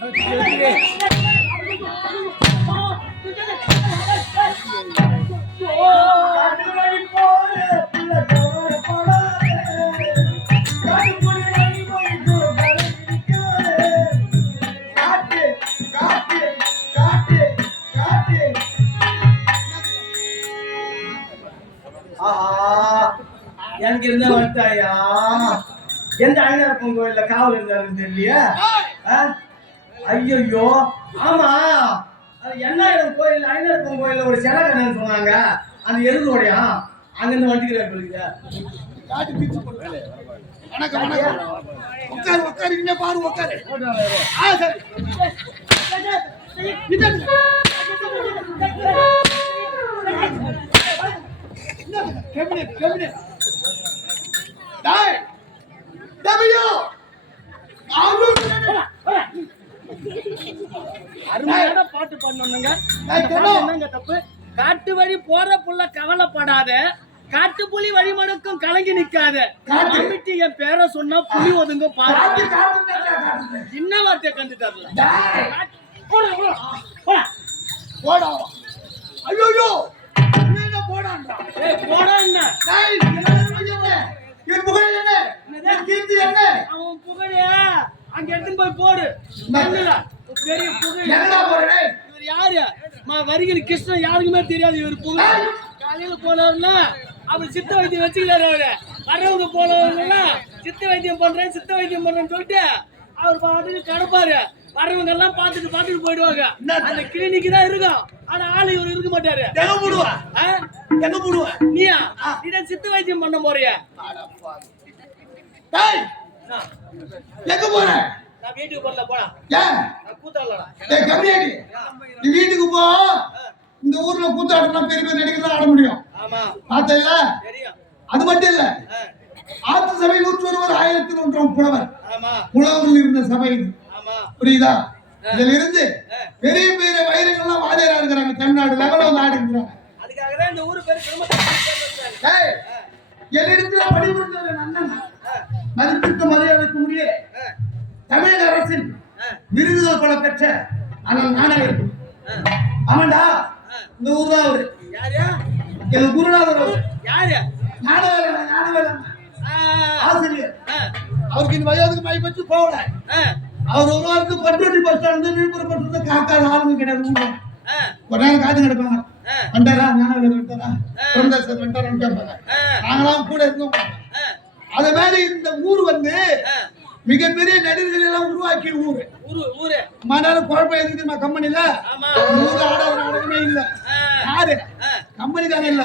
எனக்கு இருந்தா வந்துட்டாயா? எந்த ஐநூறு கோயில்ல காவல் இருந்தாலும் தெரியலையா? ஐயோ ஆமா, அது என்ன கோயில்? ஐநூறு கோயில்ல ஒரு சிலை கண்ணு சொன்னாங்க, அந்த எருதோடையா அங்கிருந்து வண்டிக்கிற காட்டு பிச்சு போடு. வணக்கம் வணக்கம். உட்காரு உட்காரு, இங்க பாரு உட்காரு. கேபினட் கேபினட் டேய் டபிள்யூ அருமையான பாட்டு பண்ணணுங்க. என்னங்க தப்பு? காட்டு வழி போற புள்ள கவலைப்படாத, காட்டு புலி வழிமடக்கும் கலங்கி நிக்காத. கமிட்டி என் பேரை சொன்னா புலி ஒதுங்க பாரு. என்ன வார்த்தையை கண்டுட்டார்ல? ஐயோ என்ன போடான்றா? போடா என்ன? என் புகழ் என்ன? என் கீர்த்தி என்ன? அவன் புகழே அங்க எடுத்துன்னு போய் போடு. பெரிய புகழ் என்னடா போறே? இவர் யாரு? வருகிற கிருஷ்ணன் யாருக்குமே தெரியாது. இவர் புகழ் காலையில போனவர்ல அவர் சித்த வைத்தியம் வச்சுக்கிறாரு. அவரு வரவங்க போனவங்க சித்த வைத்தியம் பண்றேன் சித்த வைத்தியம் பண்றேன்னு சொல்லிட்டு அவர் பாட்டுக்கு கடப்பாரு. வரவங்க எல்லாம் பாத்துட்டு போயிடுவாங்க. அந்த கிளினிக்கு தான் இருக்கும், ஆனா ஆளு இவர் இருக்க மாட்டாரு. எங்க போடுவா? எங்க போடுவா? நீயா நீதான் சித்த வைத்தியம் பண்ண போறியா? டேய் எங்க போற? நான் வீட்டுக்கு போறல. போடா. ஏன் கூத்தாடலடா. டேய் கம்மியாடி, நீ வீட்டுக்கு போ. இந்த ஊர்ல கூத்தாடுனா பெரிய பெரிய நடிகர்கள் ஆட முடியும். ஆமா பார்த்தல? தெரியும். அது மட்டும் இல்ல, ஆத்து சபை 101 1001 புலவர். ஆமா புலவர்கள் இருந்த சபை இது. ஆமா புரியுதா? இதுல இருந்து பெரிய பெரிய வைரங்கள்லாம் வாதியாரா இருக்கிறாங்க. தமிழ்நாடு லெவல்ல வந்து ஆடி இருக்கிறாங்க. அதுக்காக தான் இந்த ஊரு பேரு திரும்ப டேய் என்னிடத்துல படிப்புற அண்ணன் மதிப்பித்த மரியாதைக்கு உரிய தமிழக அரசின் விருதுகள் பல பெற்ற அண்ணன் நாணயம். ஆமாண்டா, இந்த ஊர் தான் அவரு. யாரு? எங்க குருநாதர் அவரு. யாரு? ஞானவேலன் ஆசிரியர். அவருக்கு இந்த மரியாதைக்கு மை பற்றி போகல. அவர் ஒரு வாரத்துக்கு பட்டுவட்டி பஸ் ஸ்டாண்ட் விழுப்புரம் பட்டு காக்காத ஆளுங்க கிடையாது. ஒரு நேரம் காத்து கிடப்பாங்க. வந்தாரா ஞானவேலன் வந்தாரா பிரதேசம் வந்தாரான்னு கேட்பாங்க. நாங்களாம் கூட இருந்தோம். அது மாதிரி இந்த ஊர் வந்து மிகப்பெரிய நடிகர்கள் எல்லாம் உருவாக்கிய ஊரு. மனால குழப்பம் எதுக்கு நம்ம கம்பெனில ஊர்ல ஆடாத நாடகமே இல்ல. யாரு கம்பெனிக்காரன் இல்ல,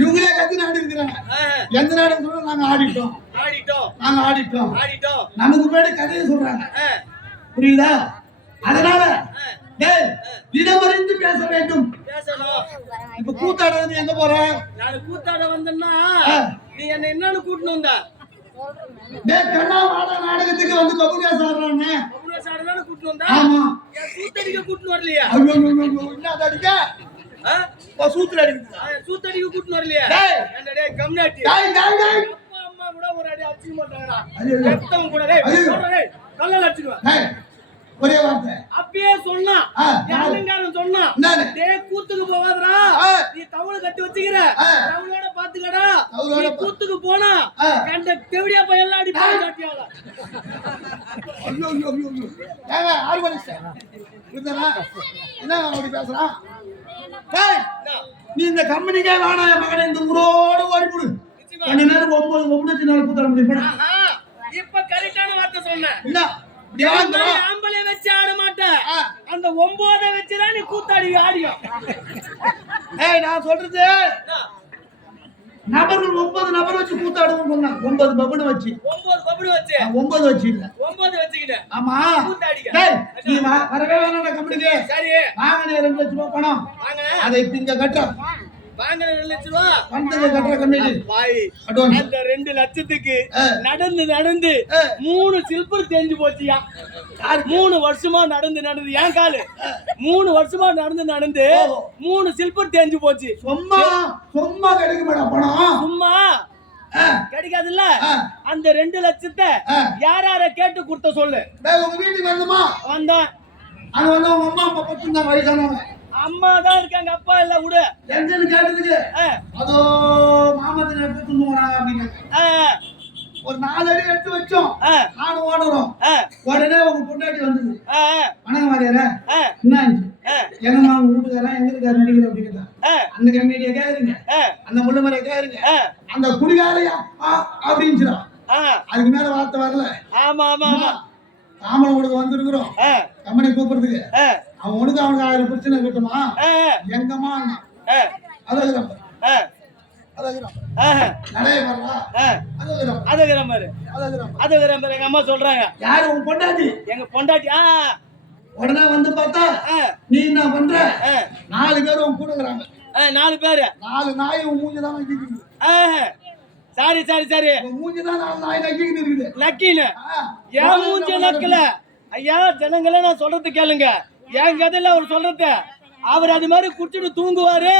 இவங்களே கத்து நாடு இருக்கிறாங்க. எந்த நாடகம் சொல்ல நாங்க ஆடிட்டோம். நமக்கு முன்னாடி கதையை சொல்றாங்க. புரியுதா? அதனால இடமறிந்து பேச வேண்டும். இப்ப கூத்தாடுறது எங்க போற? நான் கூத்தாட வந்தேன்னா நீ என்ன என்னன்னு கூட்டணும் வந்தா? நாடகத்துக்கு வந்து கபுடியாஸ் ஆடுறானே. கபுடியாஸ் ஆடுறானே கூட்டணும் வந்தா? ஆமா. ஏன் கூத்தடிக்க கூட்டணும் வரலையா? ஐயோ என்ன அடிக்க? சூத்திர அடிக்குதா? சூத்தடிக்க கூட்டணும் வரலையா? டேய் கம்னாட்டி. அப்பா அம்மா கூட ஒரு அடி அடிச்சு மாட்டாங்கடா. ரத்தம் கூட டேய் கல்லல அடிச்சுடுவா. ஒரே வார்த்தை அப்பயே சொன்னா, யாருங்காரன் சொன்னா, டேய் கூத்துக்கு போகாதடா, நீ தவுள கட்டி வச்சிக்கிற, தவுளோட பாத்துக்கடா, நீ கூத்துக்கு போனா கண்ட தேவடியா போய் எல்லாம் அடி பாய் காட்டியால. ஐயோ ஐயோ ஐயோ ஏங்க ஆறு மணிச்ச இருந்தானா என்ன அப்படி பேசுறான்? டேய் நீ இந்த கம்பெனிக்கே வேணாம் என் மகனே, இந்த ஊரோட ஓடி போடு. கொஞ்ச நேரம் 9 நாள் கூத்தாட முடியும். இப்ப கரெக்டான வார்த்தை சொன்னேன். இல்ல ஆம்பளை வச்சு ஆட மாட்டேன், அந்த 9 வச்சுதான் நீ கூத்தாடி ஆடியும். நான் சொல்றது நபர்கள் 9 நபர் வச்சு கூத்தாடுவோம் சொன்னாங்க. 9 பபுடு வச்சு 9 வச்சு இல்ல 9 வச்சுக்கிட்டேன். ஆமா நீ வரவே வேணாம் கம்பெனிக்கு. சரி வாங்க 2 லட்சம் ரூபாய் பணம் அதை இங்க கட்டுறோம். வாங்க 2 லட்சம் ரூபாய் பணத்தை கட்டுற கம்பெனி பாய். அந்த 2 லட்சத்துக்கு நடந்து 3 சில்பர் தேஞ்சு போச்சியா. 3 வருஷமா நடந்து ஏன் காலு 3 வருஷமா நடந்து 3 சில்பர் தேஞ்சு போச்சு. சும்மா கிடைக்க மாட்டா பணம், சும்மா கிடைக்காதுல்ல. அந்த 2 லட்சத்தை யார கேட்டு கொடுத்த சொல்லு. உங்க வீட்டுக்கு வந்தா அங்க வந்து அவங்க அம்மா அப்பா மட்டும் தான் வயசானவங்க. அம்மா தான் இருக்காங்க, அப்பா இல்ல விடு. எங்கன்னு கேட்டதுக்கு ஆ, அதோ மாமத்தின் எடுத்து போறாங்க அப்படிங்க. ஆ, ஒரு 4 அடி எடுத்து வச்சோம். ஆ, நானும் ஓடுறோம். ஆ, உடனே உங்க பொண்டாட்டி வந்தது. ஆ, வணக்கம் வாரியாரா, ஆ, என்ன ஆச்சு? ஆ, எங்கம்மா உங்க வீட்டுக்காரன் எங்க இருக்காரு நடிக்கிற அப்படின்னா ஆ, அந்த கம்மியை கேக்குறீங்க, ஆ, அந்த முள்ளுமலை கேக்குறீங்க, ஆ, அந்த குடிகாரையா அப்படின்னு. ஆ. அதுக்கு மேல வார்த்தை வரல. ஆமா ஆமா ஆமா. தாமரை உனக்கு வந்திருக்கிறோம் ஆ, கம்பெனி கூப்பிடுறதுக்கு. ஆ, அவனுக்கு 1000 பிரச்சனை இருக்கட்டுமா? ஆ, எங்கம்மா ஆ, அதாவது ஆ, அதாவது ஆ, நிறைய வரலா ஆ. அதாவது அதுகிற மாதிரி அதாவது அதுகிற மாதிரி எங்க அம்மா சொல்றாங்க. யாரு உன் பொண்டாட்டி? எங்க பொண்டாட்டி. ஆ, உடனே வந்து பார்த்தா ஆ, நீ என்ன பண்ற? ஆ, 4 பேர் உன் கூட இருக்கிறாங்க. ஆ, 4 பேரு. 4 நாய் உன் மூஞ்சி தான் நக்கிக்குது. ஆ, சரி சரி சரி. உன் மூஞ்சி தான் 4 நாய் நக்கிக்குது இருக்குது. லக்கின்னு ஆ. என் மூஞ்சி நக்கல. ஐயா ஜனங்களே, நான் சொல்றது கேளுங்க. என் கதையில அவர் சொல்றது, அவர் அது மாதிரி குடிச்சிட்டு தூங்குவாரு,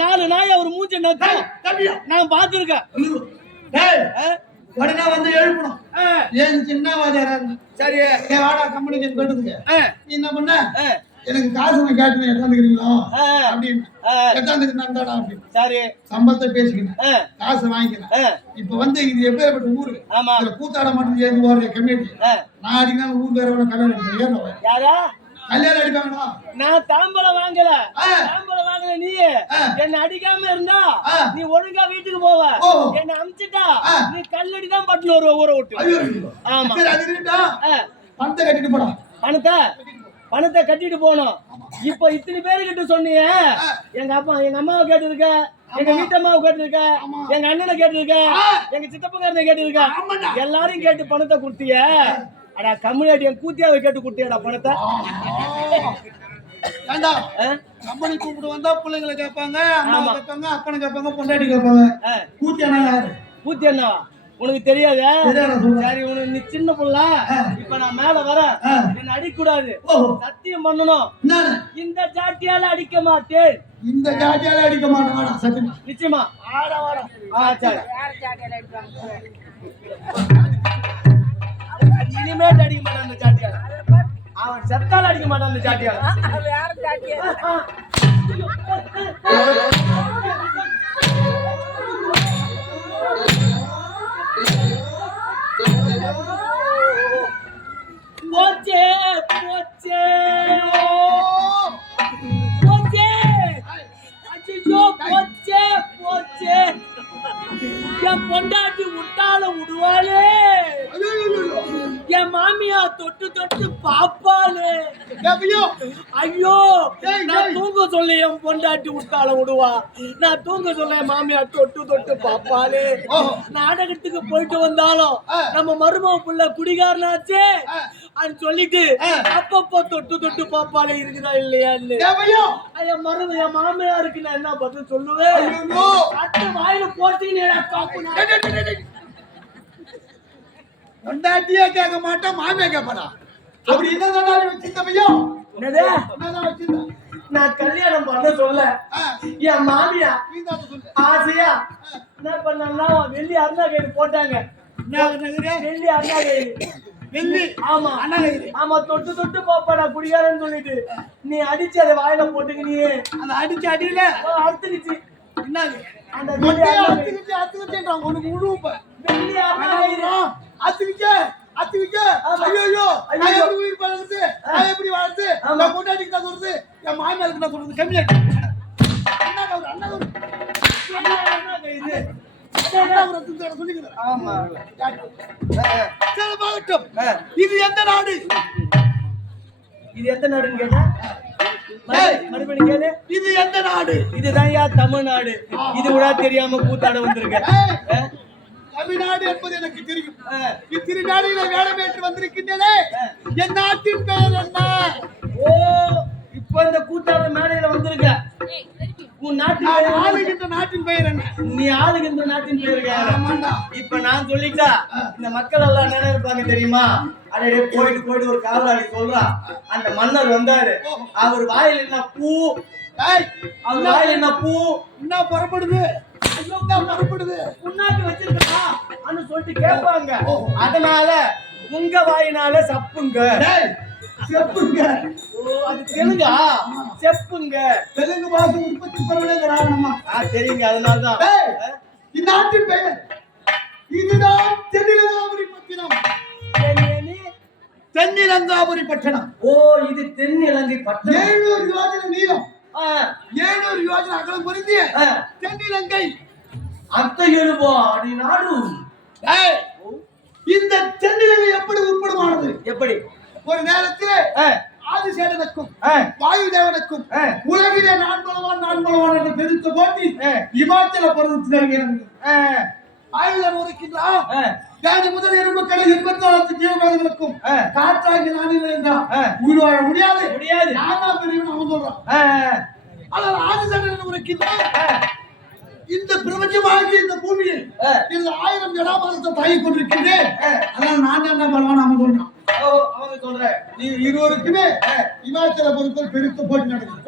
4 நாய் அவர் மூஞ்சி நக்கும். தம்பியா, நான் பாத்துருக்கேன். டேய், உடனே வந்து எழுப்பணும். ஏன் சின்ன வாதியாரா இருந்தா. சரி. ஏய் வாடா கம்பெனிக்கு கேட்டதுக்கு ஆ, நீ என்ன பண்ண? ஆ, எனக்கு காசு நான் கேட்டு எடுத்தாந்துக்கிறீங்களோ ஆ, அப்படின்னு. ஆ, எடுத்தாந்துக்கிறேன்டாடா அப்படின்னு. சரி. சம்பளத்தை பேசிக்கிறேன், ஆ, காசு வாங்கிக்கிறேன். ஆ, இப்ப வந்து இது எப்பேற்பட்ட ஊரு? ஆமா. இதுல கூத்தாட மட்டும் ஏறி ஓடுற கம்யூனிட்டி. ஆ, நான் அடிக்கா ஊர் பேர கல்யாணம் அடிப்பேன். ஏறவன் யாரா? கல்யாணம் அடிப்பாங்கடா. நான் தாம்பலம் வாங்கல. ஆ. தாம்பலம் வாங்கல நீ. ஆ. என்ன அடிக்காம இருந்தா ஆ. நீ ஒழுங்கா வீட்டுக்கு போவ. ஓ. என்ன அமிச்சிட்டா ஆ. நீ கல்லடி தான் பட்டுல ஒரு ஊரை விட்டு. ஐயோ, ஆமா. சரி அது இருக்கட்டும். ஆ. பணத்தை கட்டிட்டு போடா. பணத்தை கட்டிட்டு போனோம். இப்ப இத்தனை பேருக்கிட்ட சொன்னீங்க. எங்க அம்மாவை கேட்டிருக்க, எங்க வீட்டம்மாவை கேட்டிருக்க, ஆமா. எங்க அண்ணனை கேட்டிருக்க, ஆ. எங்க சித்தப்பங்காரனை கேட்டிருக்க. ஆமாடா. எல்லாரையும் கேட்டு பணத்தை கொடுத்தீங்க. அடா கம்யூனிட்டி என் கூத்தியாவை கேட்டு கொடுத்தியாடா பணத்தை. ஏண்டா ஆ? கம்பெனி கூப்பிட்டு வந்தா பிள்ளைங்களை கேட்பாங்க, அம்மா ஆமா. கேட்பாங்க, அப்பனை கேட்பாங்க, பொண்டாட்டி கேட்பாங்க. ஆ. கூத்தியானா யாரு? கூத்தி அண்ணா உனக்கு தெரியாது. தெரியாதா சொல்றேன். சரி, உனக்கு நீ சின்ன புள்ள. இப்ப நான் மேல வரேன். ஆ. என்ன அடிக்க கூடாது. ஓஹோ. சத்தியம் பண்ணணும். என்னன்னு? இந்த ஜாட்டியால அடிக்க மாட்டேன். இந்த ஜாட்டியால அடிக்க மாட்டேன். வாடா சத்தியமா. நிச்சயமா. வாடா வாடா. சரி. இனிமேட்டு அடிக்க மாட்டான் அந்த ஜாட்டியால. அவன் செத்தால அடிக்க மாட்டான் அந்த ஜாட்டியால. போச்சே போச்சே போச்சே. அச்சோ போச்சே போச்சே. என் பொண்டாட்டி விட்டால விடுவாளே. என் மாமியா தொட்டு தொட்டு பாப்பாளே. ஐயோ, நான் தூங்க சொல்ல என் பொண்டாட்டி விட்டால விடுவா. நான் தூங்க சொல்ல என் மாமியா தொட்டு தொட்டு பாப்பாளே. நாடகத்துக்கு போயிட்டு வந்தாலும் நம்ம மருமக புள்ள குடிகாரனாச்சே அது சொல்லிட்டு அப்பப்போ தொட்டு தொட்டு பாப்பாளே இருக்குதா இல்லையான்னு. என் மாமியா இருக்கு, நான் என்ன பதில் சொல்லுவேன்? அட்ட வாயில போட்டீங்க. பொண்டாட்டியே கேட்க மாட்டேன், மாமியா கேட்பாடா. அப்படி என்னதான்டா வச்சிருந்த பையன்? என்னது? என்னதான் வச்சிருந்த? நான் கல்யாணம் பண்ண சொல்ல என் மாமியா நீதான் சொல்லு. ஆசையா என்ன பண்ணா வெள்ளி அண்ணா கைடு போட்டாங்க. வெள்ளி அண்ணா கைடு. வெள்ளி ஆமா அண்ணா கைடு. ஆமா, தொட்டு தொட்டு பாப்பாடா குடிகாரன்னு சொல்லிட்டு நீ அடிச்சு அதை வாயில போட்டுக்கு நீ அந்த அடிச்ச அடியில அறுத்துக்குச்சு. என்னது? அந்த வெள்ளி அண்ணா கைடு. அத்துக்கிச்சேன்றான் உனக்கு உழுவுப்ப. வெள்ளி அண்ணா கைடு. அத்துக்கிச்சே அத்துக்கிச்சே. ஐயோ நான் எப்படி உயிர் பழகுது, நான் எப்படி வாழ்றது, நான் பொண்டாட்டிக்கு நான் சொல்றது, என் மாமியாருக்கு நான் சொல்றது கம்மியா. அண்ணா கைடு. சொல்லிக்கிறேன். ஆமா. சரி, பாக்கட்டும். இது எந்த நாடு? இது எந்த நாடுன்னு கேட்டா மறுபடியும் கேளு. இது எந்த நாடு? இதுதான் யா தமிழ்நாடு. இது கூட தெரியாம கூத்தாட வந்திருக்க. தமிழ்நாடு என்பது எனக்கு தெரியும். இத்திருநாடில வேடமேற்று வந்திருக்கின்றனே, என் நாட்டின் பெயர் என்ன? ஓ, இப்ப இந்த கூத்தாட மேடையில வந்திருக்க. உன் நாட்டின் பெயர் என்ன? ஆளுகின்ற நாட்டின் பெயர் என்ன? நீ ஆளுகின்ற நாட்டின் பெயர் ஆமாண்டா. இப்ப நான் சொல்லிட்டா இந்த மக்கள் எல்லாம் என்ன நினைப்பாங்க தெரியுமா? அடே போயிட்டு போயிட்டு ஒரு காவலாளி சொல்றா, அந்த மன்னர் வந்தாரு, அவர் வாயில் என்ன பூ, அவர் வாயில் என்ன பூ, என்ன புறப்படுது, என்ன புறப்படுது, புண்ணாக்கு வச்சிருக்கா அன்னு சொல்லிட்டு கேட்பாங்க. அதனால உங்க வாயினால சப்புங்க. செப்புங்க. ஓ ஓ அது தெலுங்கா செப்புங்க தெலுங்கு பாஷை உற்பத்தி பெறவில்லை ராவணம்மா. தெரியுங்க அதனாலதான் இந்நாட்டின் பெயர் இதுதான் தென்னிலங்காபுரி பட்டினம். தென்னிலங்காபுரி பட்டணம். ஓ இது தென்னிலங்கை பட்டணம். 700 யோஜனை நீளம், 700 யோஜனை அகலம் பொருந்திய தென்னிலங்கை. அத்த எழுபோ அடி நாடு. ஏய், இந்த தென்னிலங்கை எப்படி உட்படுமானது? எப்படி? ஒரு நேரத்திலே ஆதிசேடனுக்கும் வாயுதேவனுக்கும் உலகிலே நான் பலவான் என்ற பெருத்த போட்டி இமாச்சல பருவத்தில் நடக்கிறது. ஆயுதம் உரைக்கின்றான். யானை முதல் எறும்பு கடை 84 ஜீவகாதங்களுக்கும் காற்றாகி நான் இருந்தான் உயிர் வாழ முடியாது. நான் தான் பெரியவன் அவன் சொல்றான். ஆனால் ஆதிசேடன் உரைக்கின்றான். இந்த பிரபஞ்சமாகி இந்த பூமியில் இந்த 1000 ஜடாபாரத்தை தாங்கிக் கொண்டிருக்கின்றேன். அதனால் நான் என்ன பலவான் அவன் சொல்றான். அவங்க சொல்ற இருவருக்குமே இமாச்சல பொருட்கள் பெருத்த போட்டி நடக்குது.